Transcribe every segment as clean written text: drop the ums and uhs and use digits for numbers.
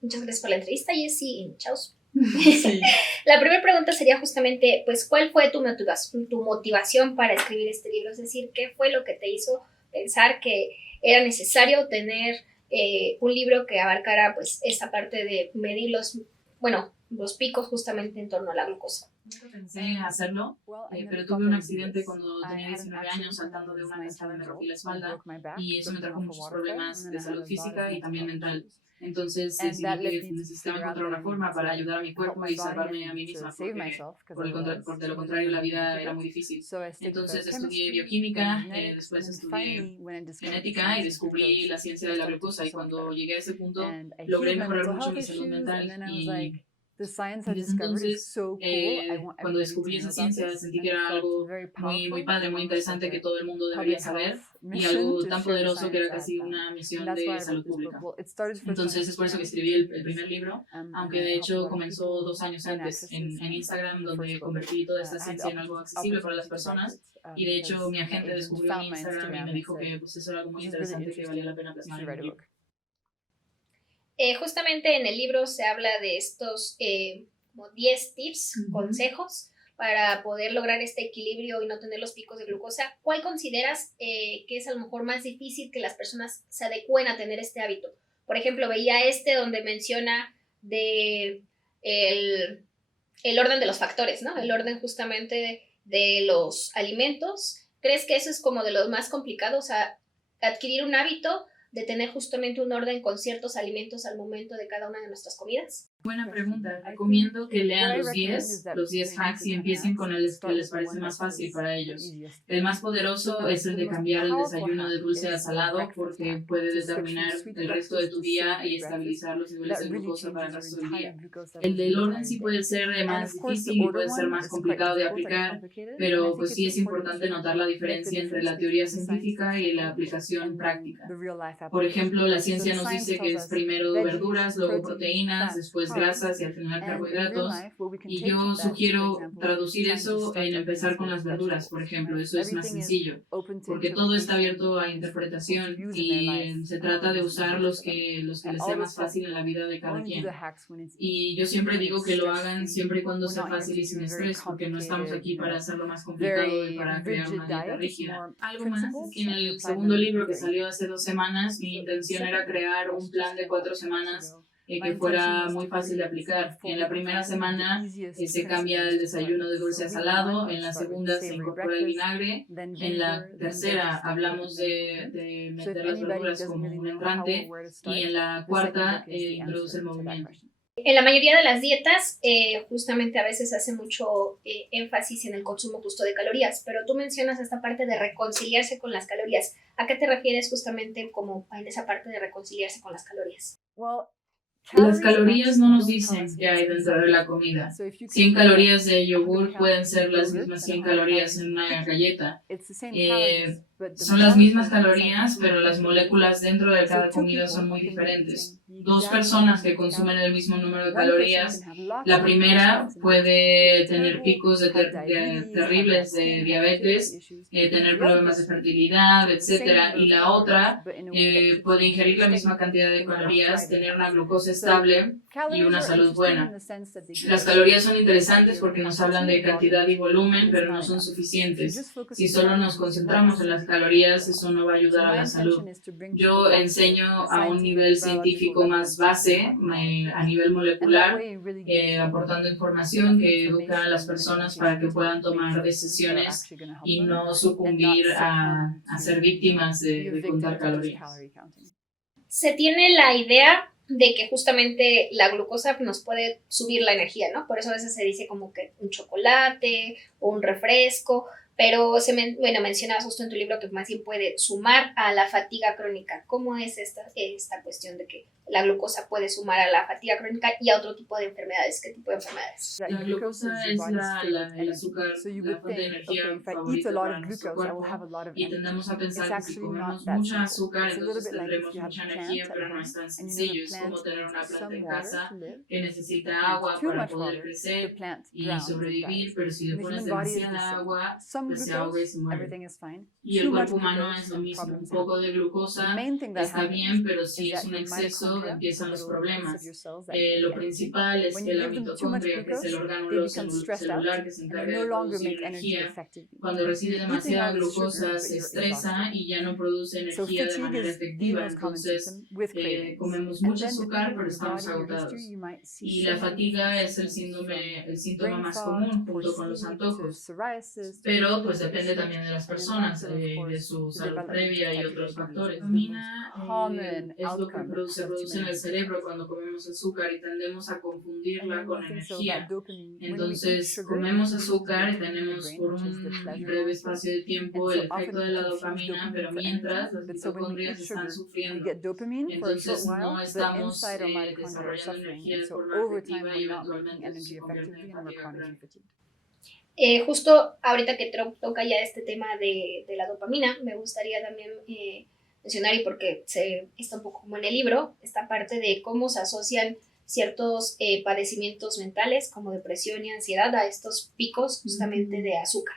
Muchas gracias por la entrevista, Jessie, y chao. Sí. La primera pregunta sería justamente, pues, ¿cuál fue tu motivación para escribir este libro? Es decir, ¿qué fue lo que te hizo pensar que era necesario tener un libro que abarcara, pues, esta parte de medir los picos justamente en torno a la glucosa? Nunca pensé en hacerlo, pero tuve un accidente cuando tenía 19 años saltando de una cascada, me rompí la espalda y eso me trajo muchos problemas de salud física y también mental. Entonces decidí que necesitaba encontrar una forma para ayudar a mi cuerpo y salvarme a mí misma, porque de lo contrario la vida era muy difícil. Entonces estudié bioquímica, después estudié genética y descubrí la ciencia de la glucosa, y cuando llegué a ese punto logré mejorar mucho mi salud mental, y desde entonces, cuando descubrí esa ciencia, sentí que era algo muy, muy padre, muy interesante, que todo el mundo debería saber, y algo tan poderoso que era casi una misión de salud pública. Entonces es por eso que escribí el primer libro, aunque de hecho comenzó 2 años antes en Instagram, donde convertí toda esta ciencia en algo accesible para las personas. Y de hecho mi agente descubrió mi Instagram y me dijo que pues, eso era algo muy interesante que valía la pena plasmar en un libro. Justamente en el libro se habla de estos como 10 tips, consejos para poder lograr este equilibrio y no tener los picos de glucosa. ¿Cuál consideras que es a lo mejor más difícil que las personas se adecúen a tener este hábito? Por ejemplo, veía donde menciona el orden de los factores, ¿no? El orden justamente de los alimentos. ¿Crees que eso es como de los más complicados, adquirir un hábito de tener justamente un orden con ciertos alimentos al momento de cada una de nuestras comidas? Buena pregunta. Recomiendo que lean los 10 hacks, y empiecen con el que les parece más fácil para ellos. El más poderoso es el de cambiar el desayuno de dulce a salado, porque puede determinar el resto de tu día y estabilizar los niveles de glucosa para el resto del día. El del orden sí puede ser más difícil y puede ser más complicado de aplicar, pero pues sí es importante notar la diferencia entre la teoría científica y la aplicación práctica. Por ejemplo, la ciencia nos dice que es primero verduras, luego proteínas, después grasas y al final carbohidratos, y yo sugiero traducir eso en empezar con las verduras, por ejemplo. Eso es más sencillo, porque todo está abierto a interpretación y se trata de usar los que les sea más fácil en la vida de cada quien. Y yo siempre digo que lo hagan siempre y cuando sea fácil y sin estrés, porque no estamos aquí para hacerlo más complicado y para crear una dieta rígida. Algo más es que en el segundo libro, que salió hace 2 semanas, mi intención era crear un plan de 4 semanas que fuera muy fácil de aplicar. En la primera semana se cambia el desayuno de dulce a salado, en la segunda se incorpora el vinagre, en la tercera hablamos de meter las verduras como un entrante, y en la cuarta introduce el movimiento. En la mayoría de las dietas, justamente a veces hace mucho énfasis en el consumo justo de calorías, pero tú mencionas esta parte de reconciliarse con las calorías. ¿A qué te refieres justamente como en esa parte de reconciliarse con las calorías? Las calorías no nos dicen qué hay dentro de la comida. 100 calorías de yogur pueden ser las mismas 100 calorías en una galleta. Son las mismas calorías, pero las moléculas dentro de cada comida son muy diferentes. 2 personas que consumen el mismo número de calorías, la primera puede tener picos terribles de diabetes, tener problemas de fertilidad, etc. Y la otra puede ingerir la misma cantidad de calorías, tener una glucosa estable y una salud buena. Las calorías son interesantes porque nos hablan de cantidad y volumen, pero no son suficientes. Si solo nos concentramos en las calorías, eso no va a ayudar a la salud. Yo enseño a un nivel científico más base, a nivel molecular, aportando información que educa a las personas para que puedan tomar decisiones y no sucumbir a ser víctimas de contar calorías. Se tiene la idea de que justamente la glucosa nos puede subir la energía, ¿no? Por eso a veces se dice como que un chocolate o un refresco, pero mencionabas justo en tu libro que más bien puede sumar a la fatiga crónica. ¿Cómo es esta cuestión de que la glucosa puede sumar a la fatiga crónica y a otro tipo de enfermedades? ¿Qué tipo de enfermedades? La glucosa es el azúcar, la fuente de energía favorita para nuestro cuerpo, y tendemos a pensar que si comemos mucha azúcar, entonces tendremos mucha energía, pero no es tan sencillo. Es como tener una planta en casa que necesita agua para poder crecer y sobrevivir, pero si le pones demasiada agua, pues se ahoga y se muere. Y el cuerpo humano es lo mismo, un poco de glucosa está bien, pero si es un exceso empiezan los problemas. Lo principal es que la mitocondria, que es el órgano celular que se encarga de producir energía, cuando recibe demasiada glucosa se estresa y ya no produce energía de manera efectiva. Entonces comemos mucho azúcar, pero estamos agotados. Y la fatiga es el síntoma más común junto con los antojos. Pero pues depende también de las personas, de su salud previa y otros factores. Dopamina es lo que se produce en el cerebro cuando comemos azúcar y tendemos a confundirla con energía. Entonces comemos azúcar y tenemos por un breve espacio de tiempo el efecto de la dopamina, pero mientras las mitocondrias están sufriendo. Entonces no estamos desarrollando energía de forma efectiva y eventualmente eso se convierte en fatiga crónica. Justo ahorita que toca ya este tema de la dopamina, me gustaría también mencionar, y porque está un poco como en el libro, esta parte de cómo se asocian ciertos padecimientos mentales como depresión y ansiedad a estos picos justamente de azúcar.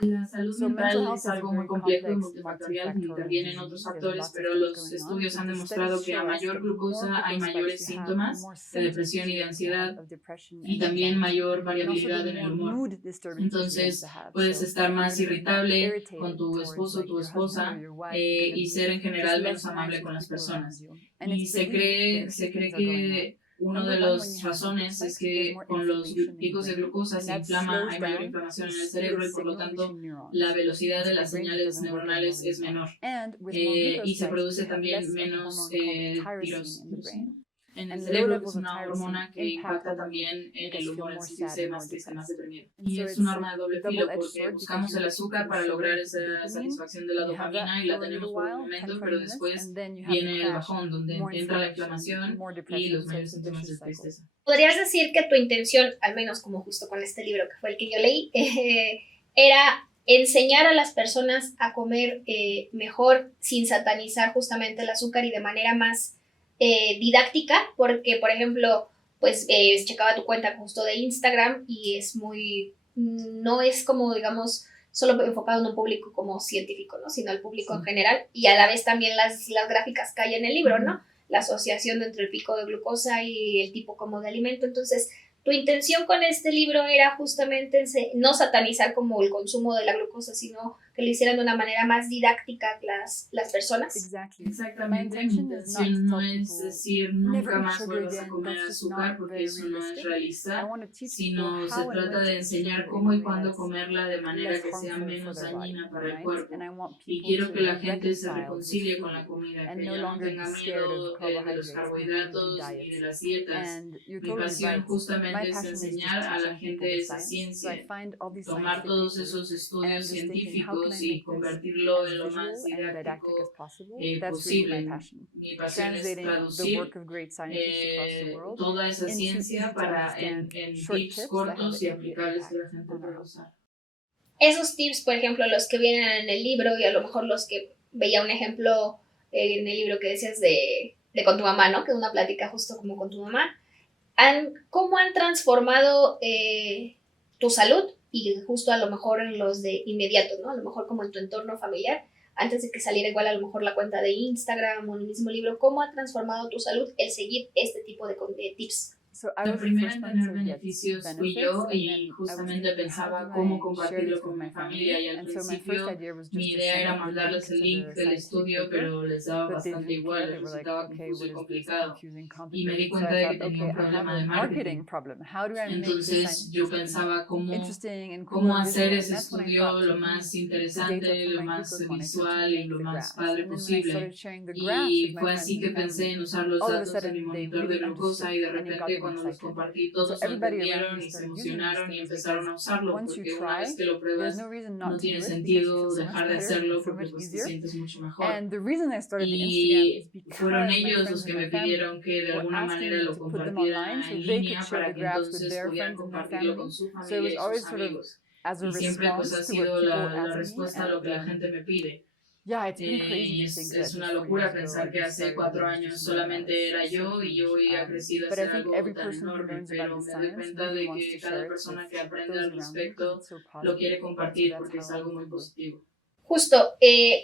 La salud mental es algo muy complejo y multifactorial, intervienen otros factores, pero los estudios han demostrado que a mayor glucosa hay mayores síntomas de depresión y de ansiedad y también mayor variabilidad en el humor. Entonces puedes estar más irritable con tu esposo o tu esposa y ser en general menos amable con las personas. Y se cree que una de las razones es que con los picos de glucosa hay mayor inflamación en el cerebro y por lo tanto la velocidad de las señales neuronales es menor y se produce también menos tirosina en el cerebro, que es una hormona que impacta también en el humor, en sentirse más triste, más deprimido. Y es un arma de doble filo porque buscamos el azúcar para lograr esa satisfacción de la dopamina y la tenemos por un momento, pero después viene el bajón donde entra la inflamación y los mayores síntomas de tristeza. ¿Podrías decir que tu intención, al menos como justo con este libro que fue el que yo leí, era enseñar a las personas a comer mejor sin satanizar justamente el azúcar y de manera más didáctica? Porque, por ejemplo, pues checaba tu cuenta justo de Instagram y no es como, digamos, solo enfocado en un público como científico, ¿no? Sino al público en general, y a la vez también las gráficas que hay en el libro, ¿no? La asociación entre el pico de glucosa y el tipo como de alimento. Entonces, tu intención con este libro era justamente no satanizar como el consumo de la glucosa, sino que lo hicieran de una manera más didáctica las personas. Exactamente, mi intención no es decir nunca más vuelvas a comer azúcar porque eso no es realista, sino se trata de enseñar cómo y cuándo comerla de manera que sea menos dañina para el cuerpo. Y quiero que la gente se reconcilie con la comida, que ya no tenga miedo de los carbohidratos ni de las dietas. Mi pasión justamente es enseñar a la gente esa ciencia, tomar todos esos estudios científicos y convertirlo en lo más didáctico posible. Mi pasión es traducir toda esa ciencia en tips cortos y aplicables que la gente pueda usar. Esos tips, por ejemplo, los que vienen en el libro y a lo mejor los que veía un ejemplo en el libro que decías de con tu mamá, ¿no? Que una plática justo como con tu mamá. ¿Cómo han transformado tu salud? Y justo a lo mejor en los de inmediato, ¿no? A lo mejor como en tu entorno familiar, antes de que saliera igual a lo mejor la cuenta de Instagram o en el mismo libro, ¿cómo ha transformado tu salud el seguir este tipo de tips? La primera en tener beneficios fui yo y justamente pensaba cómo compartirlo con mi familia y al principio mi idea era mandarles el link del estudio pero les daba bastante igual, les resultaba confuso y complicado y me di cuenta de que tenía un problema de marketing. Entonces yo pensaba cómo hacer ese estudio lo más interesante, lo más visual y lo más padre posible, y fue así que pensé en usar los datos de mi monitor de glucosa y de repente cuando los compartí todos lo entendieron y se emocionaron y empezaron a usarlo porque una vez que lo pruebas no tiene sentido dejar de hacerlo porque pues te sientes mucho mejor. Y fueron ellos los que me pidieron que de alguna manera lo compartiera en línea para que entonces pudieran compartirlo con su familia y sus amigos. Y siempre pues ha sido la respuesta a lo que la gente me pide. Y es una locura pensar que hace 4 años solamente era yo y hoy ha crecido a ser algo tan enorme, pero me doy cuenta de que cada persona que aprende al respecto lo quiere compartir porque es algo muy positivo. Justo,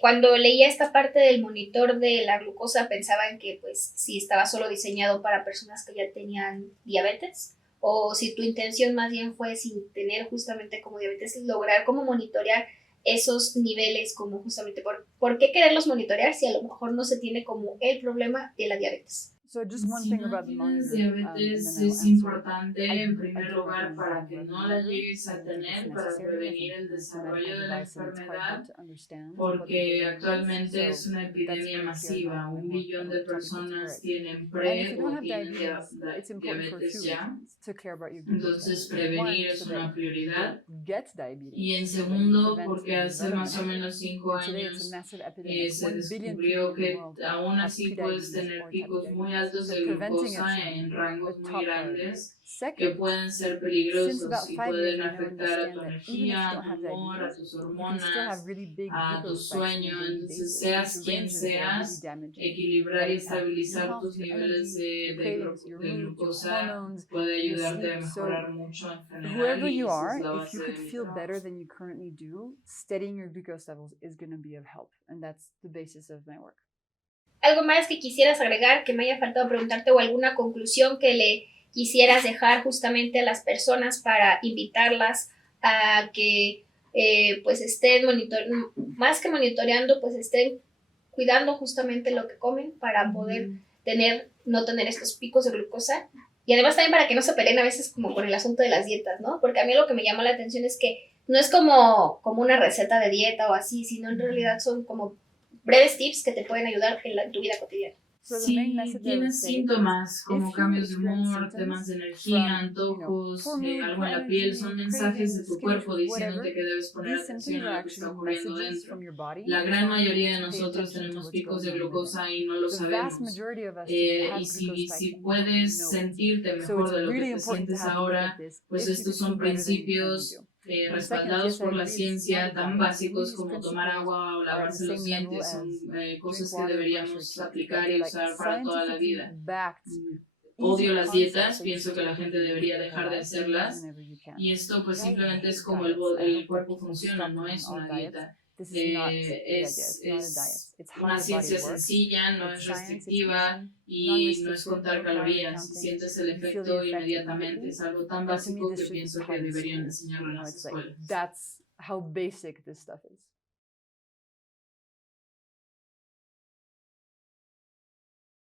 cuando leía esta parte del monitor de la glucosa pensaban que pues si estaba solo diseñado para personas que ya tenían diabetes o si tu intención más bien fue sin tener justamente como diabetes lograr como monitorear esos niveles como justamente por qué quererlos monitorear si a lo mejor no se tiene como el problema de la diabetes. Si no tienes diabetes, es importante en primer lugar para que no la llegues a tener, para prevenir el desarrollo de la enfermedad, porque actualmente es una epidemia masiva. 1 billón de personas tienen pre o tienen diabetes ya. Entonces, prevenir es una prioridad. Y en segundo, porque hace más o menos 5 años se descubrió que aún así puedes tener picos muy altos de glucosa en rangos muy grandes que pueden ser peligrosos y pueden afectar a tu energía, a tu humor, a tus hormonas, a tu sueño. Entonces, seas quien seas, equilibrar y estabilizar tus niveles de glucosa puede ayudarte a mejorar mucho en general y esa es la base de mi trabajo. ¿Algo más que quisieras agregar, que me haya faltado preguntarte o alguna conclusión que le quisieras dejar justamente a las personas para invitarlas a que pues estén más que monitoreando, pues estén cuidando justamente lo que comen para poder no tener estos picos de glucosa? Y además también para que no se peleen a veces como con el asunto de las dietas, ¿no? Porque a mí lo que me llamó la atención es que no es como una receta de dieta o así, sino en realidad son como breves tips que te pueden ayudar en tu vida cotidiana. Si tienes síntomas como cambios de humor, temas de energía, antojos, algo en la piel, son mensajes de tu cuerpo diciéndote que debes poner atención a lo que está ocurriendo dentro. La gran mayoría de nosotros tenemos picos de glucosa y no lo sabemos. Y si puedes sentirte mejor de lo que te sientes ahora, pues estos son principios respaldados por la ciencia, tan básicos como tomar agua o lavarse los dientes, son cosas que deberíamos aplicar y usar para toda la vida. Odio las dietas, pienso que la gente debería dejar de hacerlas y esto pues simplemente es como el cuerpo funciona, no es una dieta. Es una ciencia sencilla, no es restrictiva y no es contar calorías. Sientes el efecto inmediatamente. Es algo tan básico que pienso que deberían enseñarlo en las escuelas.